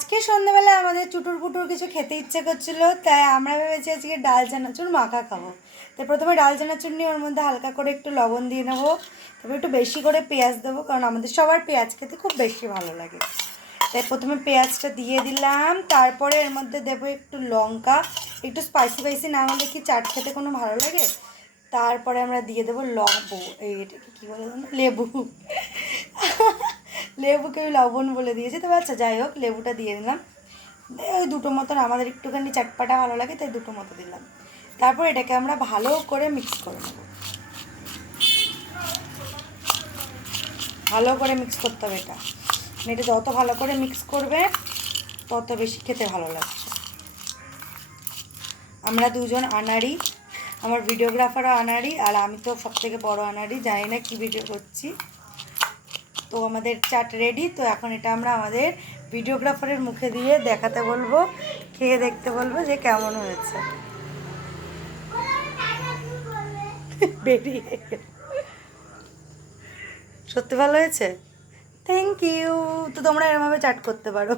আজকে সন্ধ্যাবেলা আমাদের চুটুর পুটুর কিছু খেতে ইচ্ছে করছিল, তাই আমরা ভেবেছি আজকে ডাল চানাচুর মাখা খাবো। তাই প্রথমে ডাল চানাচুর নিয়ে ওর মধ্যে হালকা করে একটু লবণ দিয়ে নেবো, তারপর একটু বেশি করে পেঁয়াজ দেবো, কারণ আমাদের সবার পেঁয়াজ খেতে খুব বেশি ভালো লাগে। তাই প্রথমে পেঁয়াজটা দিয়ে দিলাম, তারপরে এর মধ্যে দেবো একটু লঙ্কা, একটু স্পাইসি স্পাইসি না হলে কি চাট খেতে কোনো ভালো লাগে। তারপরে আমরা দিয়ে দেবো এটাকে কী বলে জানো, লেবু। লেবুকে আমি লবণ বলে দিয়েছি, তবে আচ্ছা যাই হোক, লেবুটা দিয়ে দিলাম। ওই দুটো মতন, আমাদের একটুখানি চাটপাটা ভালো লাগে তাই দুটো মতো দিলাম। তারপর এটাকে আমরা ভালো করে মিক্স করে নেব, ভালো করে মিক্স করতে হবে এটা। এটা যত ভালো করে মিক্স করবে তত বেশি খেতে ভালো লাগছে। আমরা দুজন আনাড়ি, আমার ভিডিওগ্রাফারও আনাড়ি, আর আমি তো সব থেকে বড়ো আনাড়ি, জানি না কী ভিডিও করছি। তো আমাদের চাট রেডি। তো এখন এটা আমরা আমাদের ভিডিওগ্রাফারের মুখে দিয়ে দেখাতে বলবো, খেয়ে দেখতে বলবো যে কেমন হয়েছে। বেরিয়ে সত্যি ভালো হয়েছে, থ্যাংক ইউ। তো তোমরা এরমভাবে চাট করতে পারো।